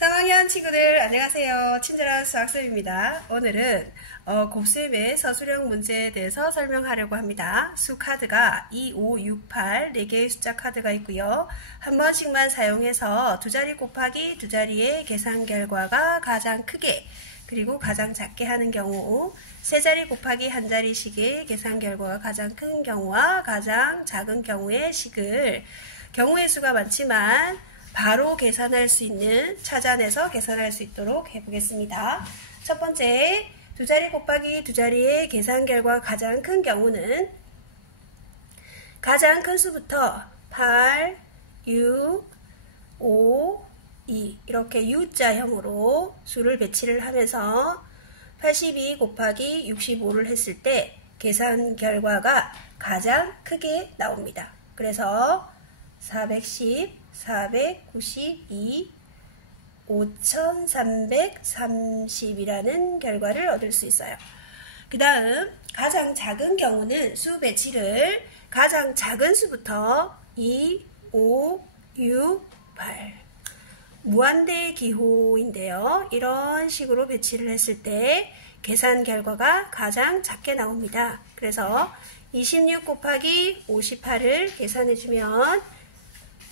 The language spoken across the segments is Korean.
3학년 친구들 안녕하세요. 친절한 수학쌤입니다. 오늘은 곱셈의 서술형 문제에 대해서 설명하려고 합니다. 수 카드가 2, 5, 6, 8 4개의 숫자 카드가 있고요. 한 번씩만 사용해서 두 자리 곱하기 두 자리의 계산 결과가 가장 크게 그리고 가장 작게 하는 경우, 세 자리 곱하기 한 자리씩의 계산 결과가 가장 큰 경우와 가장 작은 경우의 식을 경우의 수가 많지만 바로 계산할 수 있는 찾아내서 계산할 수 있도록 해보겠습니다. 첫 번째, 두 자리 곱하기 두 자리의 계산 결과가 가장 큰 경우는 가장 큰 수부터 8, 6, 5, 2 이렇게 U자형으로 수를 배치를 하면서 82 곱하기 65를 했을 때 계산 결과가 가장 크게 나옵니다. 그래서 410, 492, 5330이라는 결과를 얻을 수 있어요. 그 다음 가장 작은 경우는 수 배치를 가장 작은 수부터 2, 5, 6, 8 무한대 기호인데요. 이런 식으로 배치를 했을 때 계산 결과가 가장 작게 나옵니다. 그래서 26 곱하기 58을 계산해주면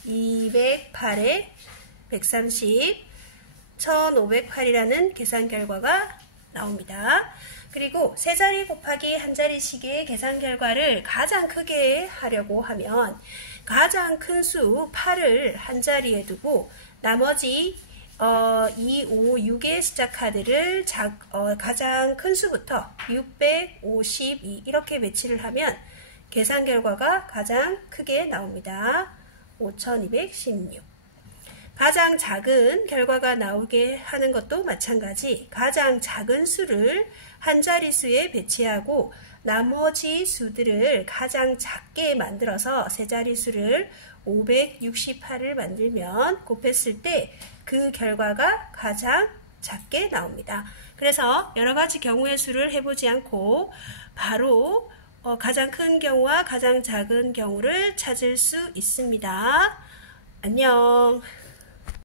208에 130, 1508이라는 계산 결과가 나옵니다. 그리고 세 자리 곱하기 한 자리씩의 계산 결과를 가장 크게 하려고 하면 가장 큰 수 8을 한 자리에 두고 나머지 2, 5, 6의 숫자 카드를 가장 큰 수부터 652 이렇게 배치를 하면 계산 결과가 가장 크게 나옵니다. 5216. 가장 작은 결과가 나오게 하는 것도 마찬가지. 가장 작은 수를 한 자릿수에 배치하고 나머지 수들을 가장 작게 만들어서 세 자릿수를 568을 만들면 곱했을 때 그 결과가 가장 작게 나옵니다. 그래서 여러 가지 경우의 수를 해보지 않고 바로 가장 큰 경우와 가장 작은 경우를 찾을 수 있습니다. 안녕.